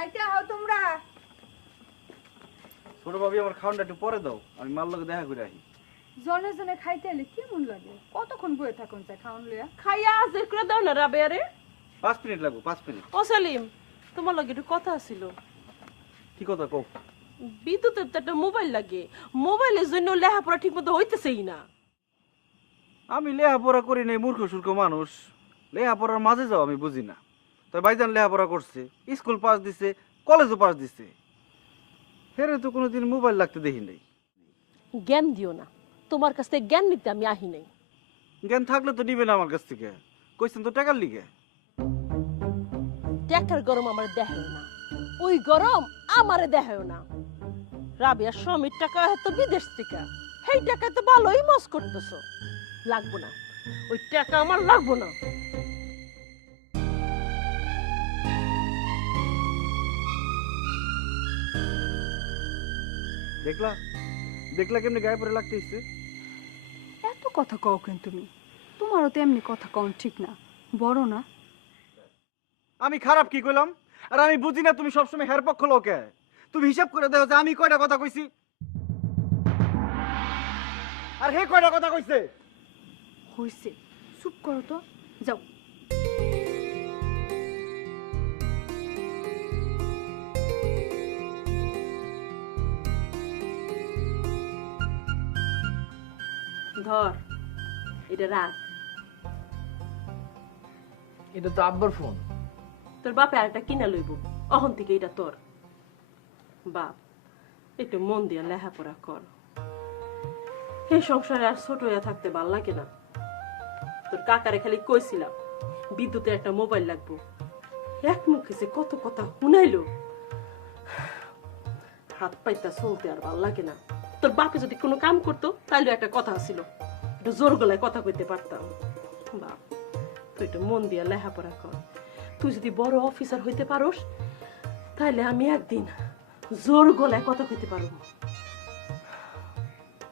খাইতে আও তোমরা। ছোট ভাবি আমার খাওয়াটা একটু পরে দাও, আমি মার লগে দেখা করে আহি। জনে জনে খাইতে এলে কেমন লাগে? কতক্ষণ বয়ে থাকুন চাই খাওন লইয়া? খাইয়া আজের করে দাও না রাবেয়া রে। 5 মিনিট লাগবে, 5 মিনিট। ও সেলিম, তোমার লগে একটু কথা ছিল। কি কথা কও? বিদ্যুতের তো একটা মোবাইল লাগে, মোবাইলের জন্য লেখাপড়া ঠিক মতো হইতেছেই না। আমি লেখাপড়া করি নাই, মূর্খ সূর্খ মানুষ। লেখাপড়ার মাঝে যাও আমি বুঝি না। তবে ভাইজান লেখাপড়া করছে, স্কুল পাস দিছে, কলেজও পাস দিছে। হেরে তো কোনোদিন মোবাইল লাগতে দেখি নাই। জ্ঞান দিও না, তোমার কাছ থেকে জ্ঞান নিতে আমি আহি নাই। জ্ঞান থাকলে তো নিবে না আমার কাছ থেকে। কইছেন তো টাকার লিগে। টাকার গরম আমার দেখায় না, ওই গরম আমারে দেখায় না। রাবেয়ার স্বামীর টাকা হয়তো বিদেশ থেকে, সেই টাকায় তো ভালোই মজ করতেছো। লাগবো না, ওই টাকা আমার লাগবো না। দেখলা দেখলা কেমনি গায়ে পরে লাগতেছে। এত কথা কও কেন তুমি? তোমারও তো এমনি কথা কও ঠিক না, বড় না। আমি খারাপ কি কইলাম? আর আমি বুঝি না তুমি সবসময় হের পক্ষ লোকে। তুমি হিসাব করে দেখো যে আমি কয়টা কথা কইছি আর হে কয়টা কথা কইছে। হইছে, চুপ করো তো, যাও। ধর, এটা রাখ। এটা তো আব্বার ফোন। তোর বাপে আরেকটা কিনা লইব, অহন থেকে এটা তোর। বাপ, একটু মন দিয়া লেখাপড়া কর। এই সংসারে আর ছোট হইয়া থাকতে ভাল লাগে না। তোর কাকারে খালি কইছিলাম বিদ্যুতের একটা মোবাইল লাগবো, এক মুখে যে কত কথা শুনাইলো। হাত পাইতা চলতে আর ভাল লাগে না। তোর বাপে যদি কোনো কাম করতো তাইলে একটা কথা ছিল, একটু জোর গলায় কথা কইতে পারতাম। বাপ, তুই একটু মন দিয়া লেখাপড়া কর। তুই যদি বড় অফিসার হইতে পারোস তাহলে আমি একদিন জোর গলায় কথা কইতে পারবো।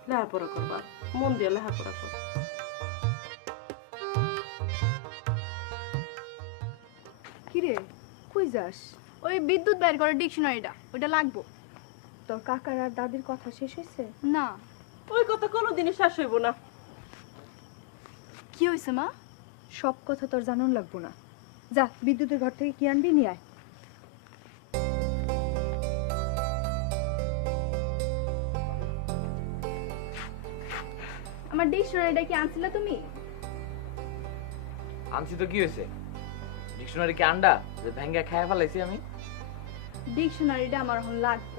লেখাপড়া কর বাপ, মন দিয়া লেখাপড়া কর। কিরে, কই যাস? ওই বিদ্যুৎ বের করে ডিকশনারিটা, ওটা লাগবো। তোর কাকার আর দাদির কথা শেষ হয়েছে? না। ওই কথা কোনোদিনই শেষ হইব না। কি হয়েছে মা? সব কথা তোর জানান লাগবো না। যা, বিদ্যুতের ঘর থেকে কি আনবি নিয়ে আয়। আমার ডিকশনারিটা কি আনছিলে তুমি? আনছি তো কি হয়েছে? ডিকশনারি কি আন্ডা যে ভেঙ্গা খায় ফেলাইছি আমি? ডিকশনারিটা আমার এখন লাগবে।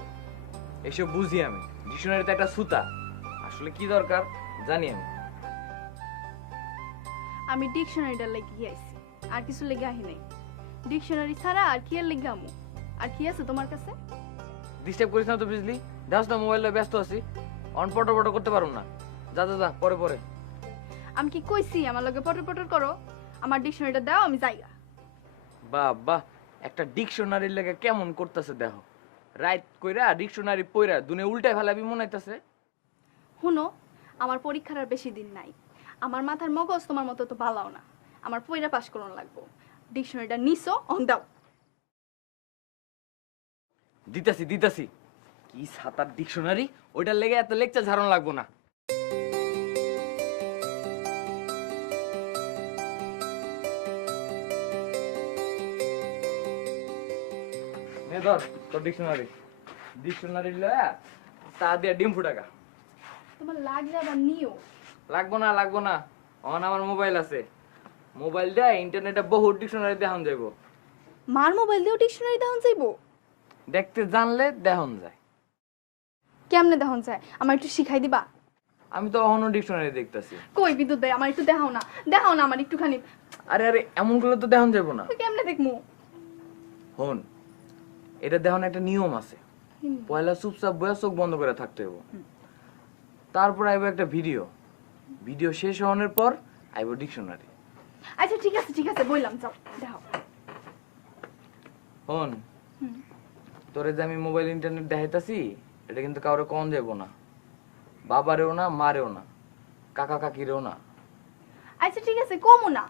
এসব বুঝি আমি। ডিকশনারিতে একটা সুতা, আসলে কি দরকার জানি আমি। আমি ডিকশনারিটা লেগে আইছি, আর কিছু লেগে আহি নাই। ডিকশনারি ছাড়া আর কি এর লেগে আমু? আর কি আছে তোমার কাছে? ডিস্টার্ব করিস না তো বুঝলি? দেখছ না মোবাইলে ব্যস্ত আছি, অন পটো পটো করতে পারুম না। যা যা যা, পরে পরে। আমি কি কইছি আমার লগে পটর পটর করো? আমার ডিকশনারিটা দাও, আমি যাইগা। বাহ বাহ, একটা ডিকশনারির লেগে কেমন করতেছে দেখো। রাইট কইরা ডিকশনারি পইরা দুনে উল্টায় ফেলাবি মনে হইতাছে। শুনো, আমার পরীক্ষার আর বেশি দিন নাই। আমার মাথার মগজ তোমার মতো তো ভালো না। আমার পইরা পাস করন লাগবো। ডিকশনারিটা নিছো, অন দাও। দিতাছি দিতাছি। কি সাতার ডিকশনারি, ওইটার লেগে এত লেকচার ঝাড়ন লাগবো না। নে ধর তোর ডিকশনারি। ডিকশনারি লয়া তা দিয়া ডিম ফুটাকা। তোমার লাগলে আবার নিও। লাগবো না লাগবো না, অন আমার মোবাইল আছে। মোবাইল দিয়ে ইন্টারনেটে বহুত ডিকশনারি দেখান যাইব। মার মোবাইল দিয়েও ডিকশনারি দেখান যাইবো? দেখতে জানলে দেখান যায়। কেমনে দেখান যায়? আমার একটু শিখাই দিবা? আমি তো অহনো ডিকশনারি দেখতাছি। কই বিদ্যুৎ ভাই, আমার একটু দেখাও না, দেখাও না আমার একটুখানি। আরে আরে, এমন করলে তো দেখান যাইব না। কেমনে দেখমু? হন, এটা দেখানোর একটা নিয়ম আছে। পয়লা চুপচাপ বয়া চোখ বন্ধ করে থাকতে হবে। তারপর আইব একটা ভিডিও, ভিডিও শেষ হওয়ার পর আইব ডিকশনারি। আচ্ছা ঠিক আছে বললাম, যাও দেখাও। হন, তোরে যে আমি মোবাইল ইন্টারনেট দেখাইতাছি, এটা কিন্তু কাউরে কম যাব না। বাবারেও না, মারেও না, কাকা কাকিরেও না। আচ্ছা ঠিক আছে, কমও না,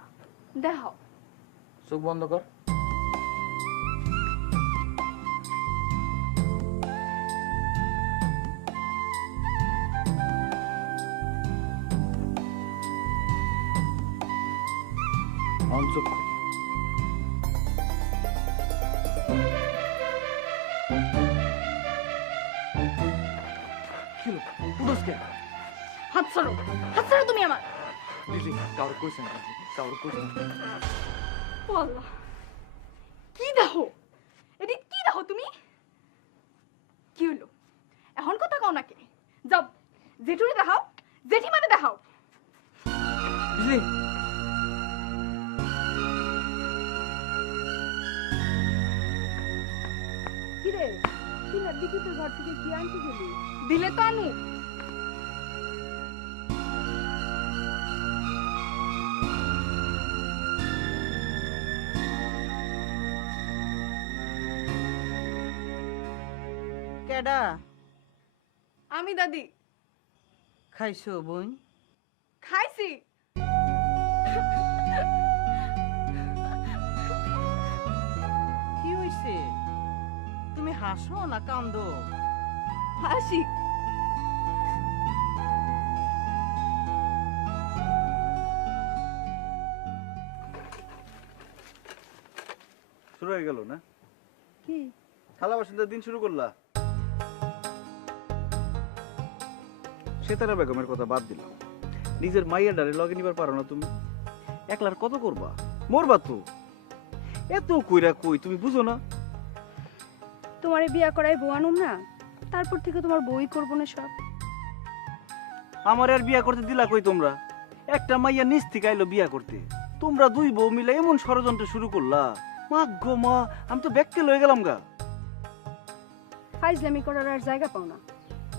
দেখাও। চোখ বন্ধ কর। এখন চুপ কর। কি হলো? উঠোস কে? হাত ছাড়ো, হাত ছাড়ো তুমি আমার। লিলি কাউর কইছেন না, কাউর কইছেন না। ও আল্লাহ, কি দেখো? এটি কি দেখো তুমি? কি হলো? এখন কথা কও নাকি? যাও, জেঠুরি দেখাও, জেঠি মানে দেখাও। লিলি কিরে তুই না বিদ্যুতের ঘর থেকে কি আনতে গেলি? দিলে তো আনু। কেডা আমি দাদি খাইছো বোন? খাইছি। কি হইছে? তুমি হাসো না কান্দো? হাসি। শুরু হয়ে গেল না? কি থালা বাসনদের দিন শুরু করলা? সেতারা বেগমের কথা বাদ দিলাম, নিজের মাইয়া ডারে লগে নিবার পারো না তুমি? একলার কত করবা? মরবা তো। এত কইরা কই তুমি বুঝো না? তোমারে বিয়া করাই বউ আনুম না, তারপর থেকে তোমার বউই করবো না সব। আমার আর বিয়া করতে দিলা কই তোমরা? একটা মাইয়া নিচ থেকে আইলো বিয়া করতে, তোমরা দুই বউ মিলে এমন ষড়যন্ত্র শুরু করলা। মা গো মা, আমি তো ব্যাগকে লয়ে গেলাম গা। ফাইজলামি করার আর জায়গা পাও না।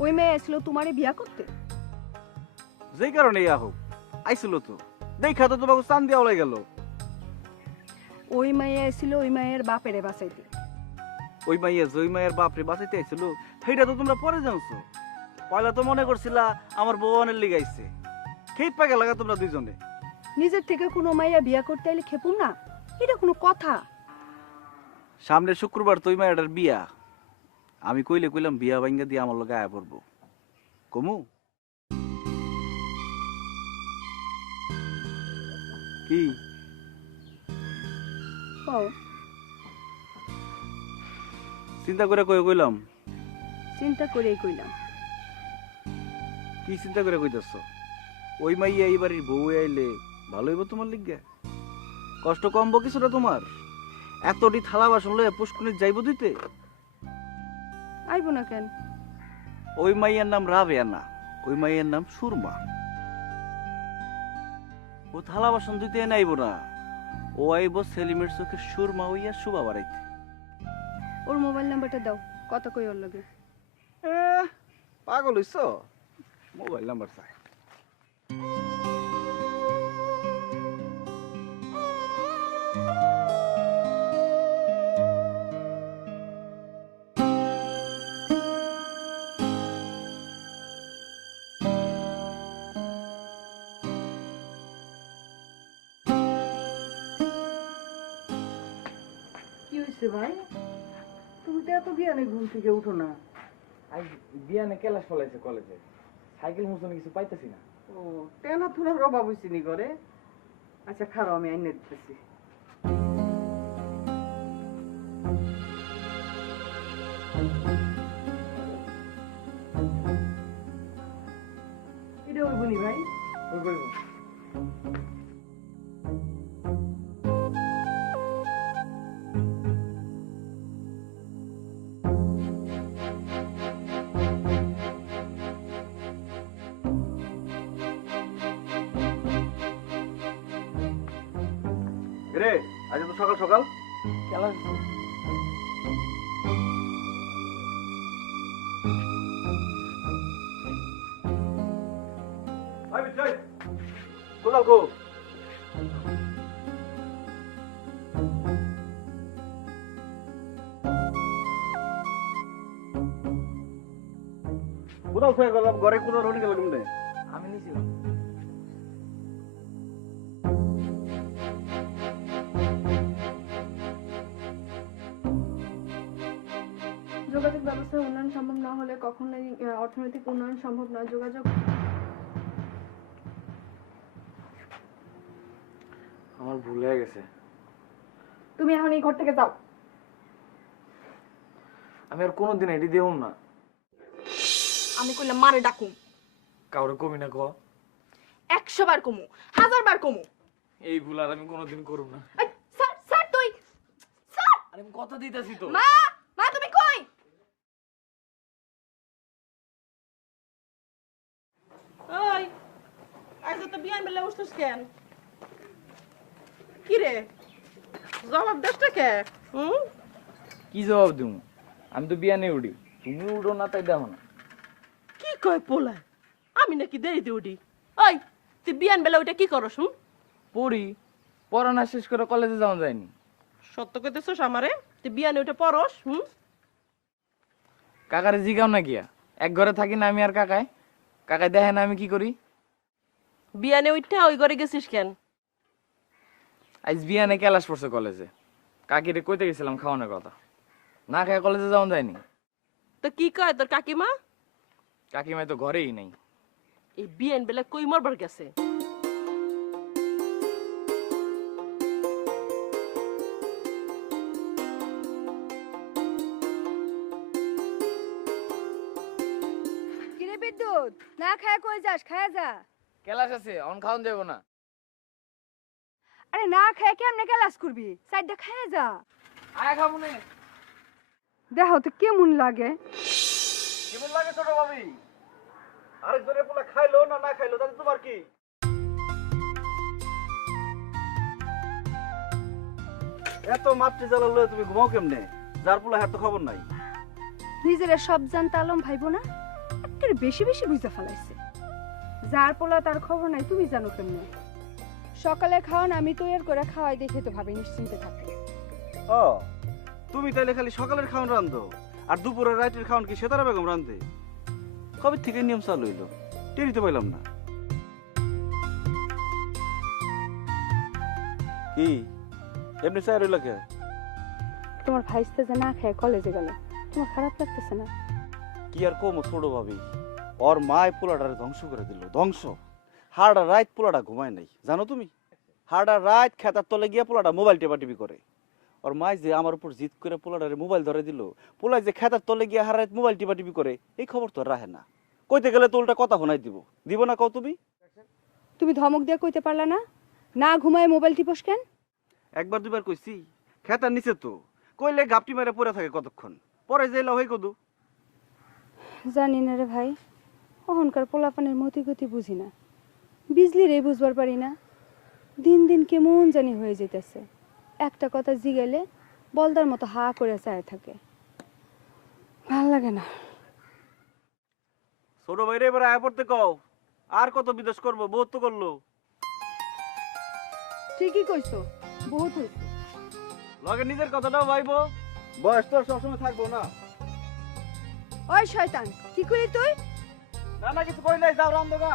ওই মেয়ে আসলো তোমারে বিয়া করতে। যেই কারণে ইয়া হোক আইছিল তো, দেখা তো তোমাকে চান দেওয়া হয়ে গেল। ওই মেয়ে আসছিল ওই মেয়ের বাপেরে বাঁচাইতে। ওই মাইয়া জই মায়ের বাপরে বাঁচাইতে আইছিল, সেইটা তো তোমরা পরে জানছো। পয়লা তো মনে করছিলা আমার বউ অনেক লিগাইছে, খেত পাকে লাগা তোমরা দুইজনে। নিজের থেকে কোনো মাইয়া বিয়া করতে আইলে খেপুম না, এটা কোনো কথা? সামনের শুক্রবার তো ওই মায়াটার বিয়া। আমি কইলাম বিয়া ভাঙ্গা দিয়ে আমার লগে আয়া পড়বো। কমু কি? কও। চিন্তা করে কইলাম। চিন্তা করেই কইলাম। কি চিন্তা করে কইতেছ? ওই মাইয়া এই বাড়ির বউ আইলে ভালো হইব তোমার লিগে? কষ্ট কমবো কিছুটা তোমার? এতটি থালা বাসন লয়ে পুষ্কুনি যাইব দিতে? আইব না কেন? ওই মাইয়ার নাম রাবেয়া না, ওই মাইয়ার নাম সুরমা। ও থালা বাসন দিতে নাইব না, ও আইব সেলিমের চোখে সুরমা হইয়া শুভা বাড়াইতে। ওর মোবাইল নাম্বারটা দাও, কথা কই ওর লগে। পাগল হইছ? মোবাইল নাম্বার চাই? কি হইছে ভাই? তুমি তো এত বিয়ানে ঘুম থেকে উঠো না। আজ বিয়ানে ক্লাস ফলাইছে কলেজে, সাইকেল মুছনে কিছু পাইতেছি না। ও, টেনা থুনার অভাব হইছে নি ঘরে? আচ্ছা খারাপ, আমি আইনে দিতেছি। এটা হইব নি ভাই? রে আজ তো সকাল সকাল ক্লাস কোথাও গো? কোথাও হয়ে গেলাম, ঘরে কোথাও রয়ে গেল কেমনে? আমি নিছিলাম। যোগাযোগ ব্যবস্থার উন্নয়ন সম্ভব না হলে কখনোই অর্থনৈতিক উন্নয়ন সম্ভব নয়। যোগাযোগ আমার ভুল হয়ে গেছে। তুমি এখন এই ঘর থেকে যাও। আমি আর কোনোদিন এটি দেব না। আমি কইলাম মারে ডাকুম। কাউরে কমি না ক। 100 বার কমু, 1000 বার কমু। এই ভুল আর আমি কোনোদিন করব না। এই, স্যার স্যার তুই স্যার। আরে আমি কথা দিতেছি তো। মা মা তুমি কই? ওই আজ তো বিয়ান বেলা উঠছিস কেন? কি রে জবাব দেশটা কে? কি জবাব দিমু? আমি তো বিয়ানে উঠি, তুমি উঠো না তাই দেখো না। কি কয় পোলা? আমি নাকি দেরিতে উঠি? ওই তুই বিয়ান বেলা উঠে কি করস? পড়ি, পড়াশোনা শেষ করে কলেজে যাওয়া যায়নি। সত্য কইতেছস আমারে? তুই বিয়ানে উঠে পড়স? কাকারে জিগাও না গিয়া, এক ঘরে থাকি না আমি আর কাকায়। কাকায় দেখে না আমি কি করি। বিয়ানে উঠে ওই ঘরে গেছিস কেন? আজ বিয়ানে ক্লাস পড়ছে কলেজে, কাকিরে কইতে গেছিলাম খাওয়ানোর কথা, না খায় কলেজে যাওয়া যায়নি। তো কি কয় তোর কাকিমা? কাকিমাই তো ঘরেই নেই। এই বিয়ান বেলা কই মরবার গেছে? কিরে বিদ্যুৎ, না খায় কই যাস? খায়া যা। ক্লাস আছে, অন খাওয়ান যাবো না। আরে না খায় কেমনে ক্লাস করবি? সাইডটা খায়া যা। আয় খাবো না। দেখো তো কেমন লাগে। কেমন লাগে ছোট ভাবি? আরেকজনের পোলা খাইলো না না খাইলো তাতে তোমার কি? এত মাতৃ জ্বালা লয়ে তুমি ঘুমাও কেমনে? যার পোলা হাত তো খবর নাই। নিজেরা সব জানতে আলম ভাইবো না, একেবারে বেশি বেশি বুঝা ফেলাইছে। যার পোলা তার খবর নাই তুমি জানো কেমনে? সকালে খাওয়ান আমি তৈরি করে খাওয়াই দেখে তো ভাবি নিশ্চিন্তে থাকে। ও তুমি তাইলে খালি সকালের খাওয়ান রান্ধো আর দুপুরের রাতের খাওয়ান কি সেতারা বেগম রান্ধে? কবে থেকে নিয়ম চালু হইলো টেরিতে পাইলাম না। কি এমনি চাই রইল কে? তোমার ভাইস্তে যে না খায় কলেজে গেল, তোমার খারাপ লাগতেছে না? কি আর কম ছোট ভাবি, ওর মায় পোলাটারে ধ্বংস করে দিল, ধ্বংস। হাড়া রাত পোলাটা ঘুমায় নাই জানো তুমি? হাড়া রাত খেতার তলে গিয়া পোলাটা মোবাইল টেপাটিপি করে। ওর মায় যে আমার উপর জিদ করে পোলাটারে মোবাইল ধরে দিল, পোলায় যে খেতার তলে গিয়া হারা রাত মোবাইল টিপাটিপি করে, এই খবর তো রাখে না। কইতে গেলে তো উল্টা কথা শোনাই দিব, দিব না কও তুমি? তুমি ধমক দিয়ে কইতে পারলা না? না ঘুমায় মোবাইল টিপস কেন? একবার দুবার কইছি, খেতার নিচে তো কইলে গাপটি মেরে পড়ে থাকে কতক্ষণ, পরে যে এলা হই কদু। জানি না রে ভাই, অহংকার পোলাপানের মতি গতি বুঝি না, বিজলি রে বুঝবার পারি না। দিন দিন কেমন জানি হয়ে যেতেছে, একটা কথা জিগাইলে বলদার মতো হা করে চায় থাকে, ভাল লাগে না। ছোট ভাইরে এবার আয়া পড়তে কও, আর কত বিদেশ করবো, বহুত তো করলো। ঠিকই কইছো, বহুত হয়েছে। লগে নিজের কথাটাও ভাইবো, বয়স তো আর সবসময় থাকবো না। ওই শয়তান, কি করি তুই? না না কিছু কই নাই, যাও রান্ধো গা।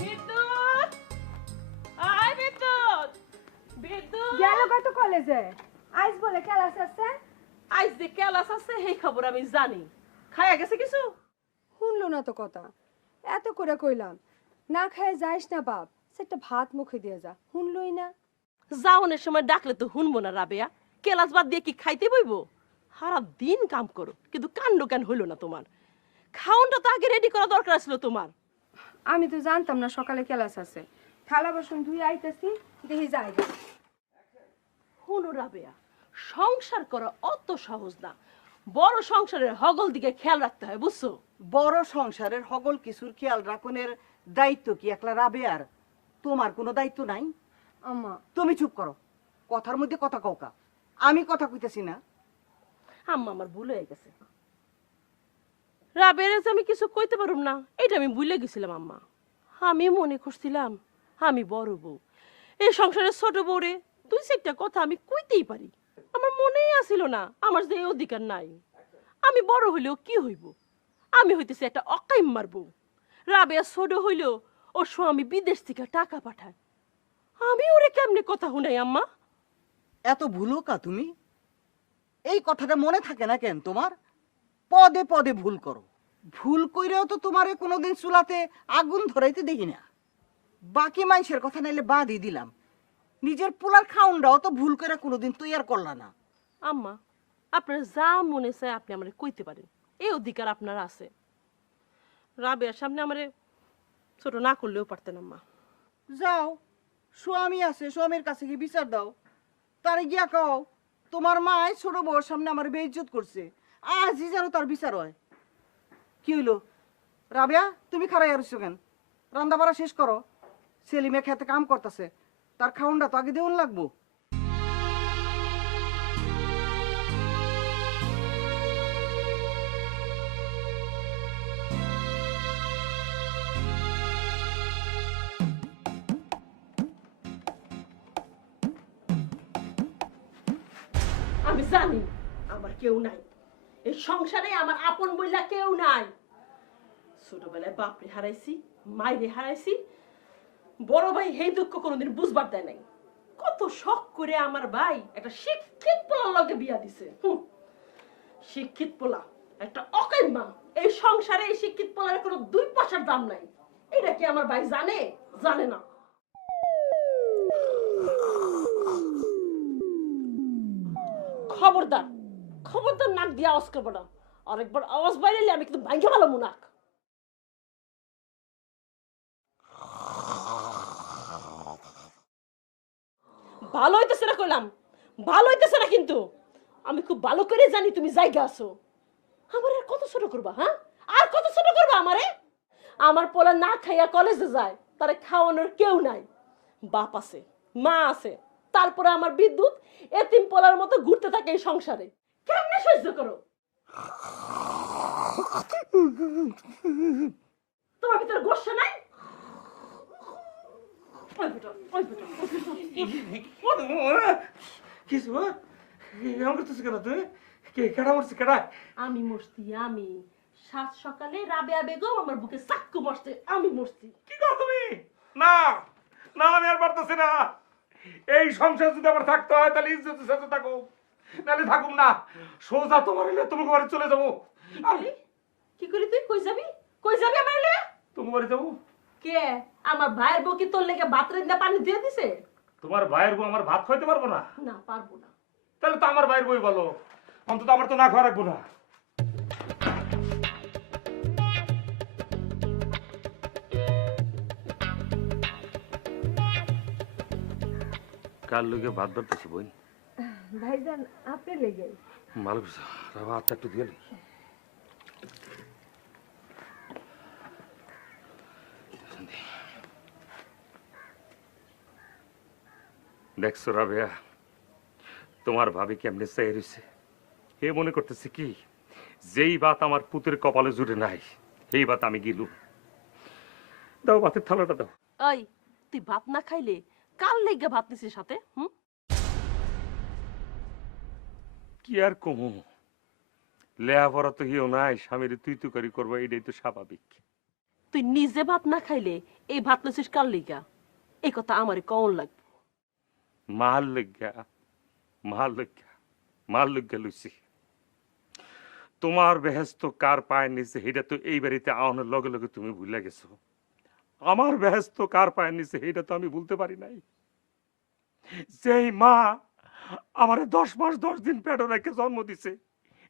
বিদ্যুৎ! আয় বিদ্যুৎ! বিদ্যুৎ! গেল কত কলেজে, আইস বলে ক্লাস আছে। আজ যে ক্লাস আছে সেই খবর আমি জানি। খায়া গেছে কিছু? শুনলো না তো কথা, এত করে কইলাম না খায় যাইস না বাপ, সেটা ভাত মুখে দিয়ে যা, শুনলই না। যাওনের সময় ডাকলে তো শুনবো না রাবেয়া। ক্লাস বাদ দিয়ে কি খাইতে বইব? সারা দিন কাম করো কিন্তু কাণ্ড কেন হইলো না তোমার? খাওনটা তো আগে রেডি করা দরকার ছিল তোমার। আমি তো জানতাম না সকালে ক্লাস আছে, থালা বাসন ধুই আইতেছি দেখি যাই। শুনো রাবেয়া, সংসার করা অত সহজ না। বড় সংসারের হগল দিকে খেয়াল রাখতে হয়, বুঝছো? বড় সংসারের সকল কিছুর খেয়াল রাখনের দায়িত্ব কি একলা রাবেয়ার? তোমার কোনো দায়িত্ব নাই? আম্মা তুমি চুপ করো, কথার মধ্যে কথা কওকা। আমি কথা কইতেছি না। আম্মা আমার ভুল হয়ে গেছে। রাবেয়ার যে আমি কিছু কইতে পারুম না এটা আমি ভুলে গেছিলাম আম্মা। আমি মনে করছিলাম আমি বড় বউ, এই সংসারের ছোট বউরে দুই চারটা কথা আমি কইতেই পারি। আমার মনেই আসিল না আমার যে এই অধিকার নাই। আমি বড় হইলেও কি হইব, আমি হইতেছি একটা অকাইম্মার বউ। রাবেয়া ছোট হইলেও ওর স্বামী বিদেশ থেকে টাকা পাঠায়, আমি ওরে কেমনে কথা শুনাই আম্মা? এত ভুলো কা তুমি? এই কথাটা মনে থাকে না কেন তোমার? পদে পদে ভুল করো। ভুল কইরেও তো তোমারে কোনোদিন চুলাতে আগুন ধরাইতে দেখি না। বাকি মানুষের কথা নাইলে বাদই দিলাম, নিজের পোলার খাউনটাও তো ভুল করে কোনোদিন তৈয়ার করলা না। আম্মা, আপনার যা মনে চায় আপনি আমারে কইতে পারেন, এই অধিকার আপনার আছে। রাবেয়ার সামনে আমারে ছোট না করলেও পারতেন আম্মা। যাও, স্বামী আছে, স্বামীর কাছে গিয়ে বিচার দাও। তারে গিয়া কও তোমার মায় ছোট বউর সামনে আমার বেইজ্জত করছে, আজই যেন তার বিচার হয়। কি হইলো রাবেয়া, তুমি খারাই আর কেন? রান্না বাড়া শেষ করো। সেলিমে খেতে কাম করতেছে, তার খাউনটা তো আগে দেউন লাগবো। আমি জানি আমার কেউ নাই, এই সংসারে আমার আপন বইলা কেউ নাই। ছোটবেলায় বাপরে হারাইছি, মাইরে হারাইছি, বড় ভাই এই দুঃখ কোনোদিন বুঝবার দেয় নাই। কত শখ করে আমার ভাই একটা শিক্ষিত পোলার লগে বিয়া দিছে। শিক্ষিত পোলা একটা অকাইমা, এই সংসারে এই শিক্ষিত পোলার কোনো 2 পয়সার দাম নাই। এটা কি আমার ভাই জানে? জানে না। খবরদার, খবরদার নাক দিয়ে আওয়াজ করবো না। আরেকবার আওয়াজ বাইরে আমি কিন্তু ভাঙ্গে ভালো মুনাক। ভালো হইতেছে না কইলাম, ভালো হইতেছে না কিন্তু। আমি খুব ভালো করে জানি তুমি জায়গা আছো। আমার আর কত ছোট করবা? হ্যাঁ, আর কত ছোট করবা আমারে? আমার পোলা না খাইয়া কলেজে যায়, তারে খাওয়ানোর কেউ নাই। বাপ আছে, মা আছে, তারপরে আমার বিদ্যুৎ এতিম পোলার মতো ঘুরতে থাকে এই সংসারে। কেমনে সহ্য করো? তোমার ভিতরে গোসা নাই? ওই বেটা, ওই বেটা, ওই বেটা। কিছু আমার তো কেন তুই কে কেডা মরছে কেডা? আমি মরছি, আমি। সাত সকালে রাবেয়া বেগম আমার বুকে চাক্কু মারছে, আমি মরছি। কি কর তুমি? না না, আমি আর পারতেছি না। এই সংসার যদি আমার থাকতে হয় তাহলে ইজ্জতের সাথে থাকো, নাহলে থাকুম না। সোজা তোমার হইলে তুমি ঘরে চলে যাবো। কি করি তুই? কই যাবি? কই যাবি আমার লইয়া? তুমি ঘরে যাবো? কে? আমার ভাইয়ের বউ কি তোর লেগে ভাত রান্না পানি দিয়ে দিছে? তোমার ভাইয়ের বউ আমার ভাত খাইতে পারবো না? না, পারবো না। তাহলে তো আমার ভাইয়ের বই বলো, অন্তত আমার তো না খাওয়া রাখবো না। কার লোকে ভাত ধরতেছি বই? ভাইজান আপনি লেগে ভালো করছো, রাবা হাতটা একটু দিয়ে নি। দেখছো রাবেয়া, তোমার ভাবি কেমনে চাই রয়েছে। এ মনে করতেছে কি যেই বাত আমার পুতের কপালে জুড়ে নাই, এই বাত আমি গিলুম। দাও ভাতের থালাটা দাও। ওই, তুই ভাত না খাইলে কার লেগে ভাত নিছিস সাথে? কি আর কমু, লেয়াপড়া তো হিও নাই, স্বামীর তুই তুকারি করবো, এটাই তো স্বাভাবিক। তুই নিজে ভাত না খাইলে এই ভাত নিছিস কার লেগা? এই কথা আমারে কখন লাগবে? মাল লজ্ঞা, মাল লজ্ঞা, মাল লজ্ঞা লইছি। তোমার বেহেস্ত কার পায়ের নিচে এটা তো এই বাড়িতে আওয়ানোর লগে লগে তুমি ভুলে গেছো। আমার বেহেস্ত কার পায়ের নিচে এটা তো আমি ভুলতে পারি নাই। যেই মা আমারে 10 মাস 10 দিন পেটে রেখে জন্ম দিছে,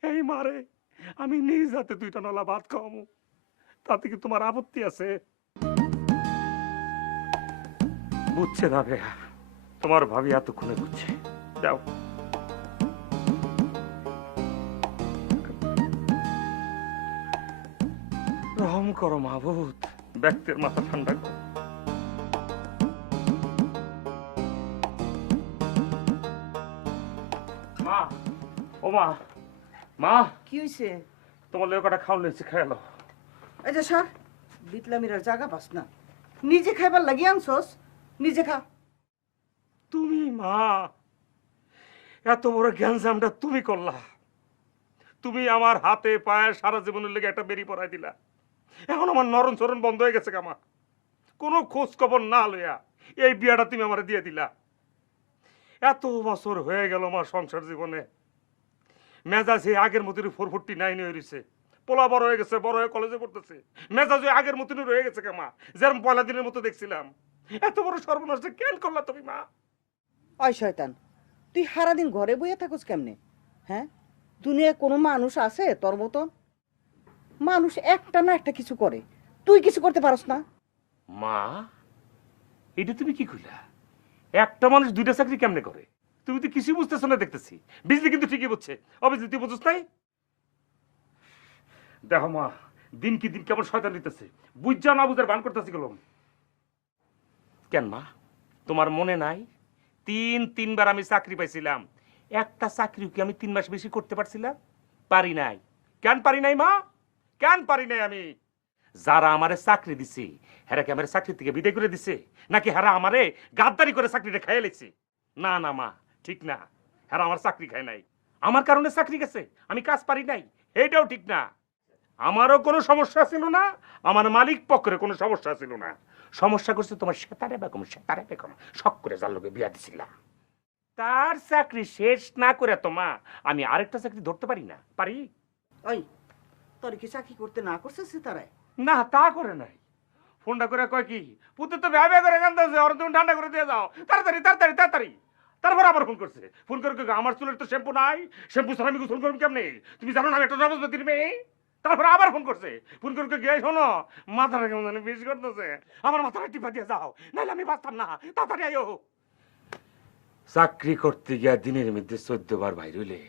এই মারে আমি নিজ হাতে 2টা নলা ভাত খাওয়ামু, তাতে কি তোমার আপত্তি আছে? বুঝছে না রে, তোমার ভাবি এতক্ষণে বুঝছে। যাও। রহম করো মাহবুব, ব্যক্তির মাথা ঠান্ডা করো। মা, ও মা, মা, কি হইছে? তোমার লেগে কটা খাওয়ান নিয়েছি, খেয়ালো। এই যে স্যার, বিটলামিরার জায়গা পাস না, নিজে খাইবার লাগি আনছস, নিজে খা। তুমি মা, এত বড় জ্ঞানজামটা তুমি করলা। তুমি আমার হাতে পায়ে সারা জীবনের লেগে একটা বেরি পড়াই দিলা। এখন আমার নরম চরণ বন্ধ হয়ে গেছে কামা, কোনো খোঁজ খবর না লইয়া এই বিয়াটা তুমি আমার দিয়ে দিলা। এত বছর হয়ে গেল আমার সংসার জীবনে, মেজাজ এই আগের মতো 449 হয়ে রয়েছে। পোলা বড় হয়ে গেছে, বড় হয়ে কলেজে পড়তেছে, মেজাজ ওই আগের মতনই রয়ে গেছে কে মা, যেরকম পয়লা দিনের মতো দেখছিলাম। এত বড় সর্বনাশ কেন করলা তুমি মা? ওই শয়তান, তুই সারাদিন ঘরে বইয়া থাকস কেমনে? হ্যাঁ, দুনিয়ায় কোনো মানুষ আছে তোর মতো? মানুষ একটা না একটা কিছু করে, তুই কিছু করতে পারস না? মা, এটা তুমি কি কইলা? একটা মানুষ দুইটা চাকরি কেমনে করে? তুমি তো কিছু বুঝতেছো না দেখতেছি। বিজলি কিন্তু ঠিকই বুঝছে, অবিজলি তুই বুঝছ নাই? দেখো মা, দিন কি দিন কেমন শয়তান দিতেছে, বুঝা না বুঝার ভান করতেছি গেলাম। কেন মা, তোমার মনে নাই তিনবার আমি চাকরি পাইছিলাম? একটা চাকরি কি আমি 3 মাস বেশি করতে পারছিলাম? পারি নাই। কেন পারি নাই মা? কেন পারি নাই আমি? যারা আমারে চাকরি দিছে হেরা কি আমার চাকরি থেকে বিদায় করে দিছে, নাকি হেরা আমারে গাদ্দারি করে চাকরিটা খাইয়ে লেছে? না না মা, ঠিক না। হেরা আমার চাকরি খায় নাই, আমার কারণে চাকরি গেছে, আমি কাজ পারি নাই, এইটাও ঠিক না। আমারও কোনো সমস্যা ছিল না, আমার মালিক পক্ষের কোনো সমস্যা ছিল না। সমস্যা করছে তোমার সেতারে বেগম শখ করে যার লোকে বিয়া দিছিল। তার চাকরি শেষ না করে তো মা আমি আরেকটা চাকরি ধরতে পারি না? পারি? ওই, তোর কি চাকরি করতে না করছিস তারাই? না, তা করে নাই। ফোনটা করে কয় কি, পুত্র তো ভ্যাবে করে কান্দাছে, ওর তুমি ঠান্ডা করে দিয়ে যাও, তাড়াতাড়ি তাড়াতাড়ি তাড়াতাড়ি। তারপর আবার ফোন করছে, ফোন করে কয়, আমার চুলের তো শ্যাম্পু নাই, শ্যাম্পু ছাড়া আমি গোসল করবো কেমনে? তুমি জানো না আমি একটা নবজাতির মেয়ে? তারপর আবার ফোন করছে, ফোন করে কয়, গিয়ে শোনো, মাথাটা কেমন জানি বিষ করতেছে, আমার মাথাটা টিপা দিয়ে যাও, নাহলে আমি বাঁচতাম না, তাড়াতাড়ি আইও। চাকরি করতে গিয়া দিনের মধ্যে 14 বার বাইর হইলে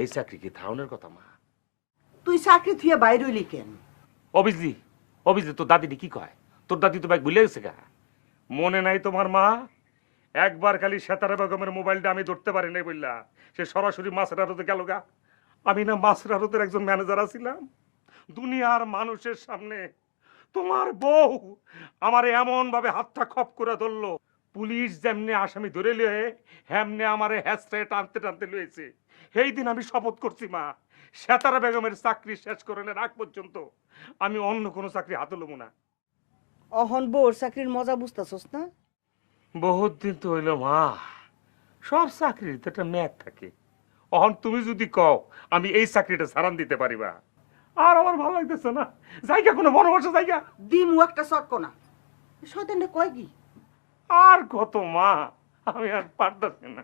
এই চাকরি কি থাউনের কথা মা? তুই চাকরি থুয়ে বাইর হইলি কেন? অবিজলি অবিজলি তোর দাদিটি কি কয়? তোর দাদি তো বাইক ভুলে গেছে গা। মনে নাই তোমার মা? একবার খালি সেতারা বেগমের মোবাইলটা আমি ধরতে পারি নাই বললা, সে সরাসরি মাছের আড়তে গেল গা। আমি না মাছের আড়তের একজন ম্যানেজার আছিলাম। দুনিয়ার মানুষের সামনে তোমার বউ আমারে এমন ভাবে হাতটা খপ করে ধরলো, পুলিশ যেমনে আসামি ধরে লিয়ে হেমনে আমারে হ্যাস্টে টানতে টানতে লয়েছে। সেই দিন আমি শপথ করছি মা, সেতারা বেগমের চাকরি শেষ করে নেওয়ার আগ পর্যন্ত আমি অন্য কোনো চাকরি হাতে লব না। অহন বউর চাকরির মজা বুঝতেছস না? বহুত দিন তো হইল মা, সব চাকরির তো একটা মেয়াদ থাকে। অহন তুমি যদি কও আমি এই চাকরিটা ছাড়ান দিতে পারিবা, আর আমার ভালো লাগতেছে না। জায়গা কোনো বড় বড় জায়গা দিমু একটা চটক না। শয়তানটা কয় কি? আর কত মা, আমি আর পারতেছি না।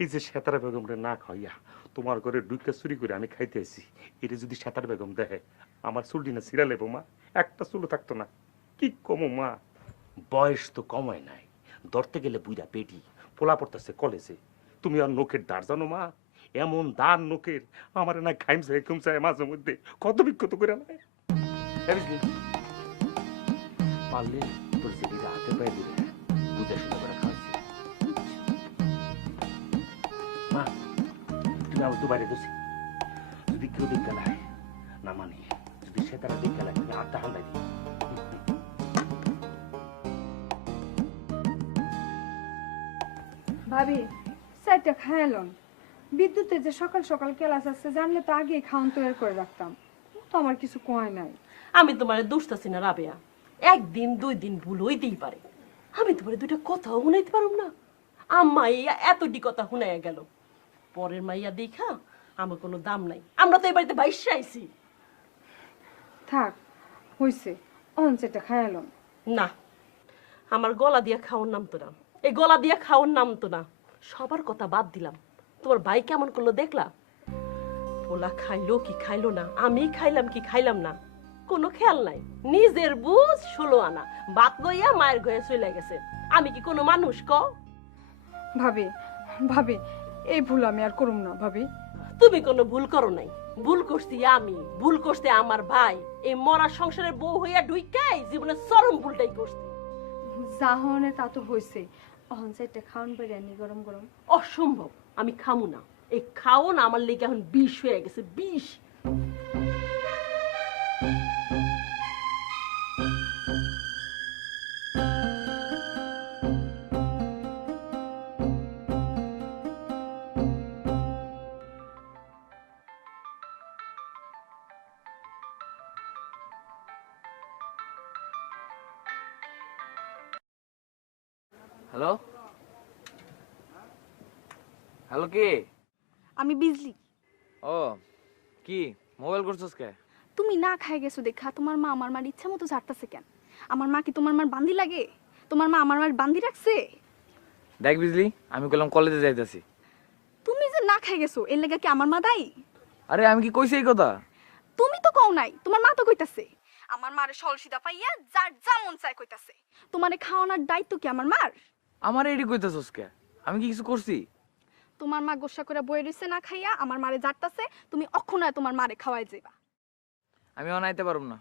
এই যে সেতারা বেগমরে না খাইয়া তোমার ঘরে ডুইকা চুরি করে আমি খাইতে আইছি, এটা যদি সেতারা বেগম দেখে আমার চুলটি না ছিঁড়া লেবো মা, একটা চুলও থাকতো না। কি কমো মা, বয়স তো কমায় নাই, ধরতে গেলে বুইরা পেটি, পোলা পড়তেছে কলেজে। তুমি আর নোকের দাঁড় জানো মা? এমন দাঁড় নোকের আমার না ঘাইমছে খুমছায় মাঝে মধ্যে কত বিক্ষত করে নেয়। পারলে তোর সেটিটা হাতে পায়ে দিলে বুঝে শুনে করে খাওয়াচ্ছি। মা, তুমি আমার তো বাইরে গেছি, যদি কেউ দিক গেলায় না মানে, যদি সে তারা দিক গেলায় তুমি হাতটা হান্দাই দিই। ভাবি, চারটা খায়ালন। বিদ্যুতের যে সকাল সকাল ক্লাস আছে জানলে তো আগেই খাওয়ান তৈরি করে রাখতাম, তো আমার কিছু কয় নাই। আমি তোমার দুষ্টাছি না রাবেয়া, একদিন 2 দিন ভুল হইতেই পারে। আমি তোমার 2টা কথাও শুনাইতে পারুম না? আম্মা ইয়া এতটি কথা শুনাইয়া গেল, পরের মাইয়া দেখা আমার কোনো দাম নাই। আমরা তো এই বাড়িতে বাইশে আইছি। থাক, হইছে, অন চারটা খায়ালন। না, আমার গলা দিয়া খাওয়ার নাম তো না, এই গলা দিয়া খাওয়ার নাম তো না। সবার কথা বাদ দিলাম, তোমার ভাই কেমন করলো দেখলা? পোলা খাইলো কি খাইলো না, আমি খাইলাম কি খাইলাম না, কোনো খেয়াল নাই। নিজের বুঝ 16 আনা, বাত লইয়া মায়ের ঘরে চলে গেছে। আমি কি কোনো মানুষ ক? ভাবি, ভাবি, এই ভুল আমি আর করুম না ভাবি। তুমি কোনো ভুল করো নাই, ভুল করছি আমি, ভুল করতে আমার ভাই। এই মরা সংসারের বউ হইয়া ঢুইকাই জীবনে চরম ভুলটাই করছি। যা হনে তা তো হইছে, অহন চারটা খাওয়ান বিরিয়ানি গরম গরম। অসম্ভব, আমি খামু না। এই খাওন আমার লেগে এখন বিষ হয়ে গেছে, বিষ। হ্যালো হ্যালো, কে? আমি বিজলি। ও, কি মোবাইল করছস কে? তুমি না খাই গেছো দেখা তোমার মা আমার মার ইচ্ছা মতো ঝাড়তাছে কেন? আমার মা কি তোমার মার বান্দি লাগে? তোমার মা আমার মার বান্দি রাখছে? দেখ বিজলি, আমি কইলাম কলেজে যাইতাছি। তুমি যে না খাই গেছো এর লাগা কি আমার মা দায়ী? আরে আমি কি কইছি এই কথা? তুমি তো কও নাই, তোমার মা তো কইতাছে। আমার মারে সলসিদা পাইয়া যার যা মন চায় কইতাছে। তোমারে খাওয়ানোর দায়িত্ব কি আমার মার? আমার এডি কইতাছস কে? আমি কি কিছু করছি? তোমার মা গোসা করে বই রইছে না খাইয়া আমার মারে জারতাছে, তুমি অক্ষণায় তোমার মারে খাওয়াই যাইবা। আমি অনাইতে পারুম না।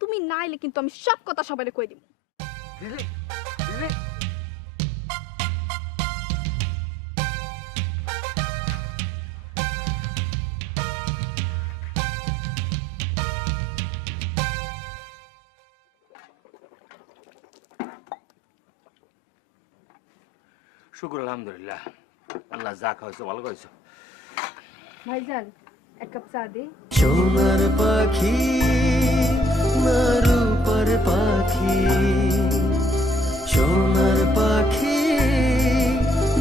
তুমি না আইলে কিন্তু আমি সব কথা সবাইরে কই দিব। বিজলি, বিজলি। শুকুর আলহামদুলিল্লাহ, আল্লাহ যা খাওয়াইছো ভালো খাওয়াইছো। ভাইজান এক কাপ চা দে। সোনার পাখি না রূপার পাখি